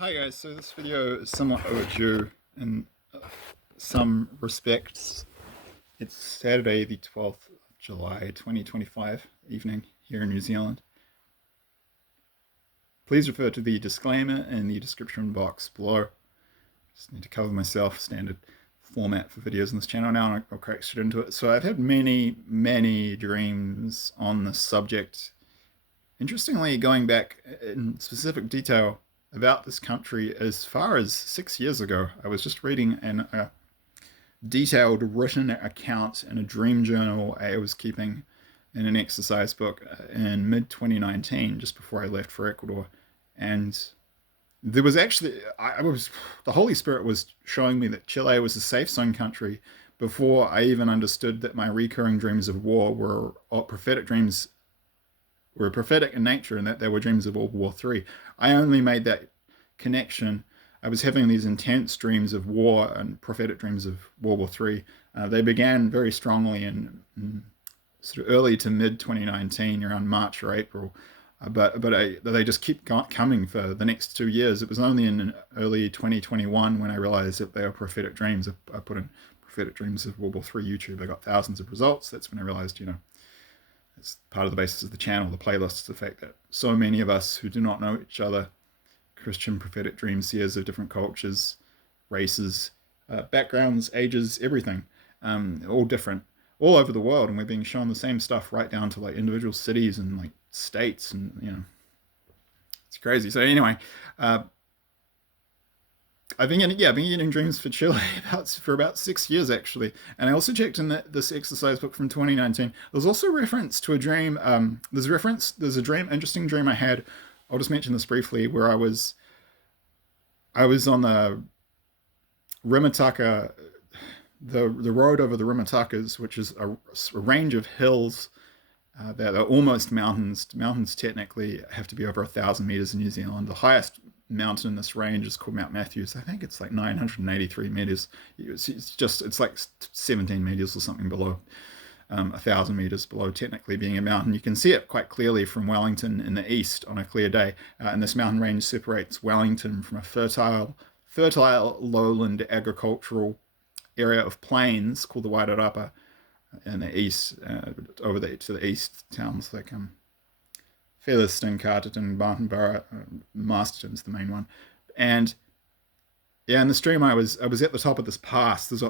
Hi guys, so this video is somewhat overdue in some respects. It's Saturday the 12th of July 2025 evening here in New Zealand. Please refer to the disclaimer in the description box below. Just need to cover myself, standard format for videos on this channel now, and I'll crack straight into it. So I've had many dreams on this subject. Interestingly, going back in specific detail about this country as far as 6 years ago. I was just reading a detailed written account in a dream journal I was keeping in an exercise book in mid-2019, just before I left for Ecuador. And there was actually, the Holy Spirit was showing me that Chile was a safe zone country before I even understood that my recurring dreams of war were prophetic dreams, were prophetic in nature, and that they were dreams of World War III. I only made that connection. I was having these intense dreams of war and prophetic dreams of World War III. They began very strongly in sort of early to mid 2019, around March or April. But they just keep coming for the next 2 years. It was only in early 2021 when I realized that they were prophetic dreams. I put in prophetic dreams of World War III YouTube. I got thousands of results. That's when I realized, it's part of the basis of the channel, the playlist, the fact that so many of us who do not know each other, Christian prophetic dream seers of different cultures, races, backgrounds, ages, everything, all different, all over the world, and we're being shown the same stuff right down to like individual cities and like states, and it's crazy. So anyway, I've been getting dreams for Chile for about 6 years actually, and I also checked in this exercise book from 2019. There's also reference to a dream. There's a interesting dream I had. I'll just mention this briefly, where I was on the Rimutaka, the road over the Rimutakas, which is a range of hills that are almost mountains. Mountains technically have to be over 1,000 meters in New Zealand. The highest mountain in this range is called Mount Matthews. I think it's like 983 meters. It's like 17 meters or something below 1,000 meters below technically being a mountain. You can see it quite clearly from Wellington in the east on a clear day. And this mountain range separates Wellington from a fertile lowland agricultural area of plains called the Wairarapa in the east, to the east, towns like Featherston, Carterton, Bartonborough, Masterton's the main one. And yeah, in the stream I was at the top of this pass. There's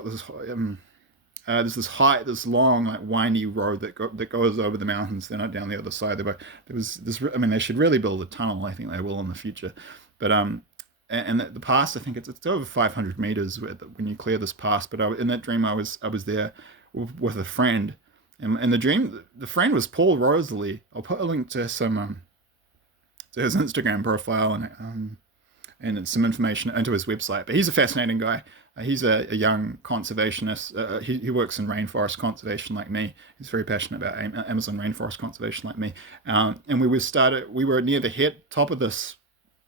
this long, like windy road that goes over the mountains. They're not down the other side. There was this. I mean, they should really build a tunnel. I think they will in the future. But and the pass, I think it's over 500 meters when you clear this pass. But in that dream, I was there with a friend, and the friend was Paul Rosalie. I'll put a link to to his Instagram profile and some information into his website. But he's a fascinating guy. He's a young conservationist. He works in rainforest conservation like me. He's very passionate about Amazon rainforest conservation like me. And we were near the top of this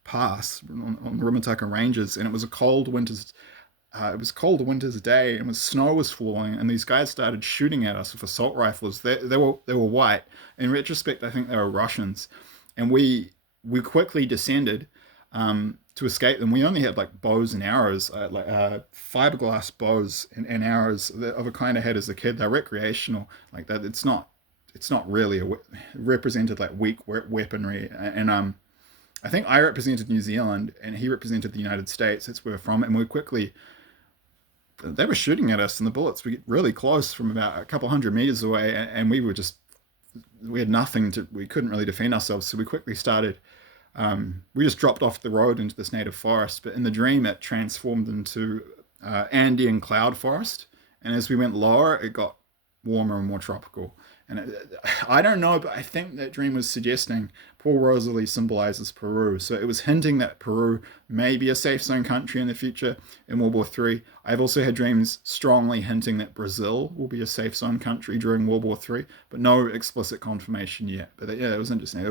pass on the Rimutaka Ranges, and it was a cold winter's day, and snow was falling, and these guys started shooting at us with assault rifles. They were white. In retrospect, I think they were Russians, and we quickly descended to escape them. We only had like bows and arrows, fiberglass bows and arrows of a kind I had as a kid. They're recreational, like that. It's not really represented like weak weaponry. And I think I represented New Zealand, and he represented the United States. That's where we're from, and they were shooting at us, and the bullets would get really close from about a couple hundred meters away, and we had nothing we couldn't really defend ourselves. So we quickly started. We just dropped off the road into this native forest, but in the dream it transformed into Andean cloud forest, and as we went lower it got warmer and more tropical. And I don't know, but I think that dream was suggesting Paul Rosalie symbolizes Peru, so it was hinting that Peru may be a safe zone country in the future in World War III. I've also had dreams strongly hinting that Brazil will be a safe zone country during World War III, but no explicit confirmation yet. But yeah, it was interesting.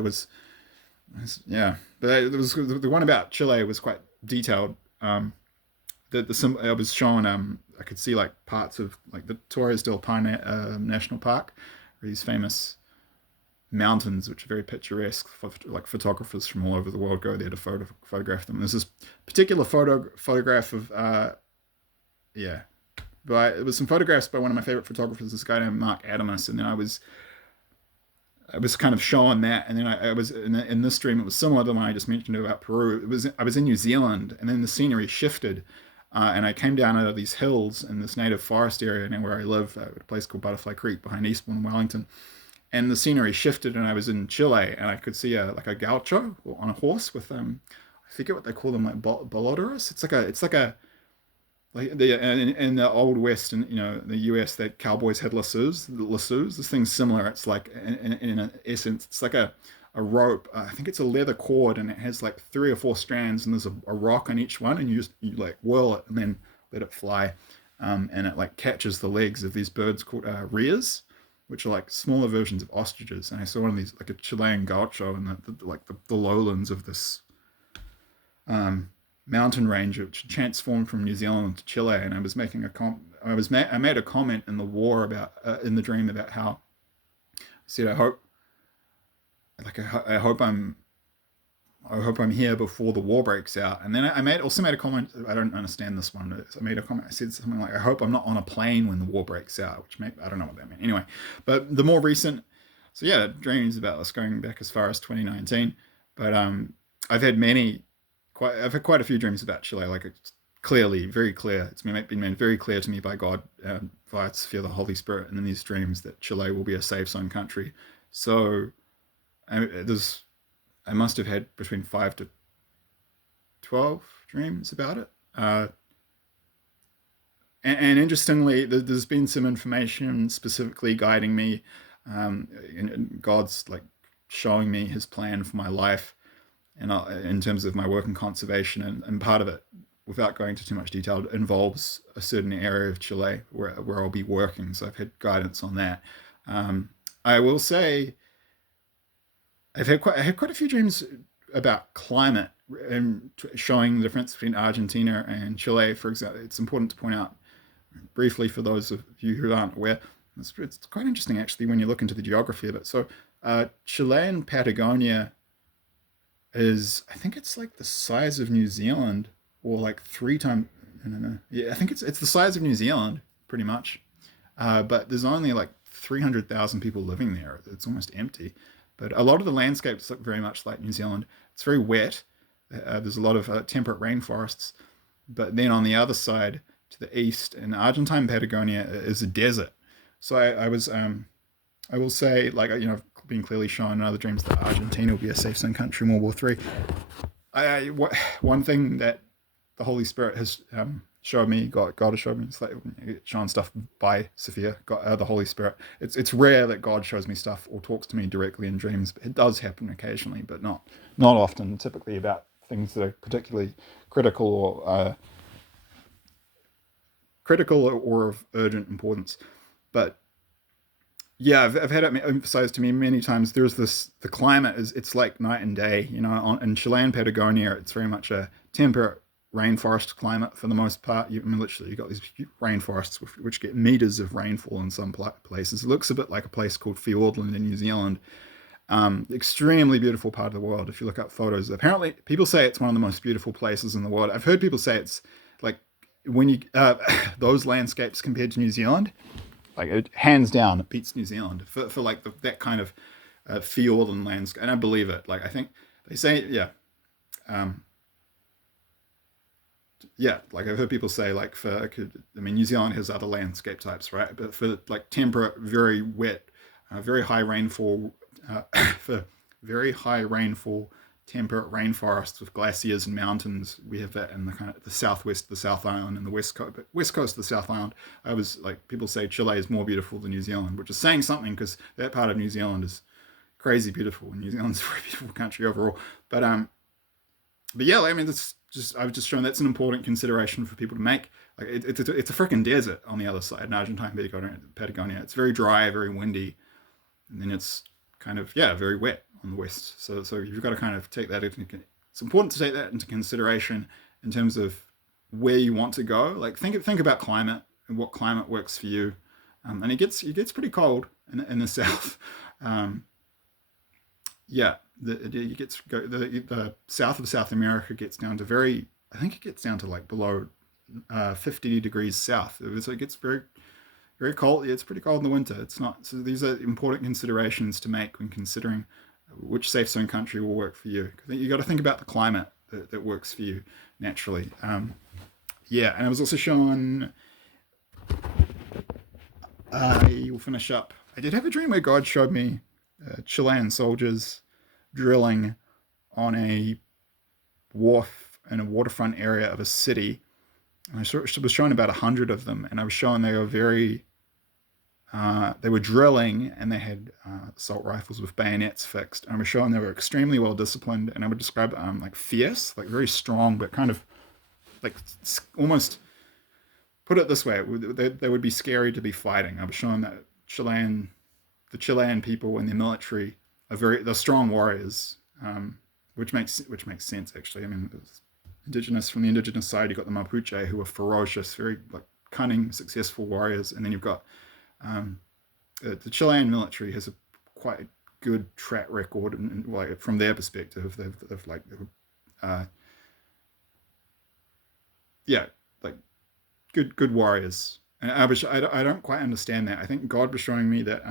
Yeah, but the one about Chile was quite detailed. I was shown. I could see like parts of like the Torres del Paine National Park, where these famous mountains, which are very picturesque. Like photographers from all over the world go there to photograph them. There's this particular photograph of yeah, but it was some photographs by one of my favorite photographers, this guy named Marc Adamus, and then I was kind of shown that, and then I was in this dream. It was similar to the one I just mentioned about Peru. I was in New Zealand, and then the scenery shifted, and I came down out of these hills in this native forest area near where I live, at a place called Butterfly Creek behind Eastbourne, Wellington. And the scenery shifted, and I was in Chile, and I could see a gaucho on a horse with I forget what they call them, like boloteros. Like in the old West, and the US, that cowboys had lassos. This thing's similar. It's like in essence, it's like a rope. I think it's a leather cord, and it has like 3 or 4 strands, and there's a rock on each one, and you like whirl it and then let it fly, and it like catches the legs of these birds called rears, which are like smaller versions of ostriches. And I saw one of these, like a Chilean gaucho, in the lowlands of this mountain range, which transformed from New Zealand to Chile. And I was making I made a comment in the war about in the dream about how I said I hope I'm here before the war breaks out. And then I also made a comment. I don't understand this one. But I made a comment. I said something like, I hope I'm not on a plane when the war breaks out, I don't know what that meant. Anyway, but the more recent, so yeah, dreams about us going back as far as 2019. But I've had quite a few dreams about Chile. Like, it's clearly very clear. It's been made very clear to me by God via the Holy Spirit, and in these dreams, that Chile will be a safe zone country. So I must have had between 5 to 12 dreams about it. And interestingly, there's been some information specifically guiding me, and God's like showing me His plan for my life, and in terms of my work in conservation, and part of it, without going into too much detail, involves a certain area of Chile where I'll be working. So I've had guidance on that. I will say I had quite a few dreams about climate, and showing the difference between Argentina and Chile. For example, it's important to point out briefly for those of you who aren't aware. It's quite interesting actually when you look into the geography of it. So Chilean Patagonia is, I think it's like the size of New Zealand, or like 3 times. No. Yeah, I think it's the size of New Zealand pretty much. But there's only like 300,000 people living there. It's almost empty. But a lot of the landscapes look very much like New Zealand. It's very wet. There's a lot of temperate rainforests. But then on the other side, to the east, in Argentine Patagonia, is a desert. So I will say, like, I've been clearly shown in other dreams that Argentina will be a safe zone country in World War III. One thing that the Holy Spirit has showed me, God has showed me, it's like shown stuff by Sophia, the Holy Spirit. It's rare that God shows me stuff or talks to me directly in dreams. It does happen occasionally, but not often. Typically about things that are particularly critical or of urgent importance. But yeah, I've had it emphasized to me many times. The climate it's like night and day. In Chilean Patagonia, it's very much a temperate rainforest climate for the most part. Literally, you've got these rainforests which get meters of rainfall in some places. It looks a bit like a place called Fiordland in New Zealand. Extremely beautiful part of the world. If you look up photos, apparently people say it's one of the most beautiful places in the world. I've heard people say it's like, when you those landscapes compared to New Zealand, like hands down, it beats New Zealand for like that kind of field and landscape. And I believe it. Like, I think they say, yeah. Like I've heard people say, like, New Zealand has other landscape types, right? But for like temperate, very wet, very high rainfall, for very high rainfall, temperate rainforests with glaciers and mountains, we have that in the kind of the southwest of the South Island and the west coast of the South Island. I was like, people say Chile is more beautiful than New Zealand, which is saying something, because that part of New Zealand is crazy beautiful. New Zealand's a very beautiful country overall. But yeah, I've just shown that's an important consideration for people to make. Like, it's a freaking desert on the other side in Argentine Patagonia. It's very dry, very windy, and then it's kind of very wet on the west. So you've got to kind of take that into. It's important to take that into consideration in terms of where you want to go. Like, think about climate and what climate works for you. And it gets pretty cold in the south. yeah, the south of South America gets down to I think it gets down to like below 50 degrees south. So it gets very cold. It's pretty cold in the winter. It's not. So these are important considerations to make when considering which safe zone country will work for you. You got to think about the climate that works for you naturally. Yeah, and I was also shown. I will finish up. I did have a dream where God showed me Chilean soldiers drilling on a wharf in a waterfront area of a city. And I was shown about 100 of them, and I was shown they were drilling, and they had assault rifles with bayonets fixed. And I was shown they were extremely well disciplined, and I would describe like fierce, like very strong, but kind of like almost, put it this way, they would be scary to be fighting. I was shown that the Chilean people and their military they're strong warriors, which makes sense actually. I mean, from the indigenous side, you've got the Mapuche, who are ferocious, very like cunning, successful warriors, and then you've got the Chilean military has a quite good track record, and like from their perspective, they've like yeah, like good warriors. And I don't quite understand that. I think God was showing me that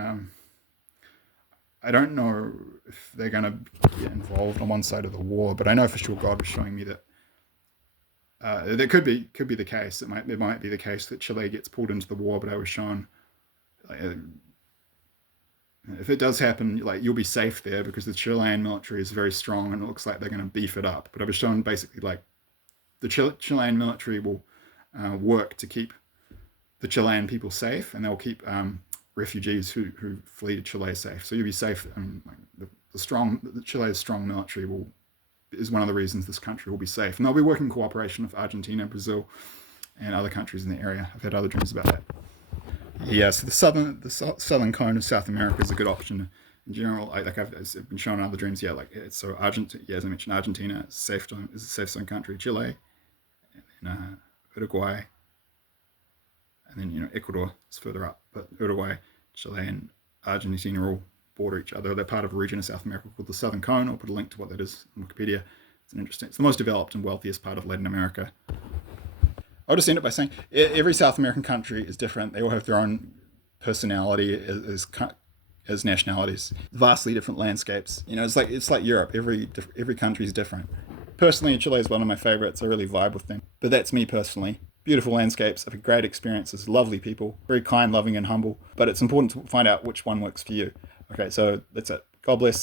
I don't know if they're going to get involved on one side of the war, but I know for sure God was showing me that that could be the case. It might be the case that Chile gets pulled into the war, but I was shown if it does happen, like you'll be safe there because the Chilean military is very strong and it looks like they're going to beef it up. But I was shown basically like the Chilean military will work to keep the Chilean people safe, and they'll keep refugees who flee to Chile safe. So you'll be safe. Like Chile's strong military is one of the reasons this country will be safe. And they'll be working in cooperation with Argentina, Brazil, and other countries in the area. I've had other dreams about that. Yeah, so the southern cone of South America is a good option in general. I've been shown in other dreams. Yeah, so Argentina. Yeah, as I mentioned, Argentina is a safe zone country. Chile, and Uruguay, and then Ecuador is further up. But Uruguay, Chile, and Argentina all border each other. They're part of a region of South America called the Southern Cone. I'll put a link to what that is on Wikipedia. It's the most developed and wealthiest part of Latin America. I'll just end it by saying every South American country is different. They all have their own personality as nationalities. Vastly different landscapes. It's like Europe. Every country is different. Personally, Chile is one of my favorites. I really vibe with them. But that's me personally. Beautiful landscapes. I've had great experiences. Lovely people. Very kind, loving, and humble. But it's important to find out which one works for you. Okay, so that's it. God bless.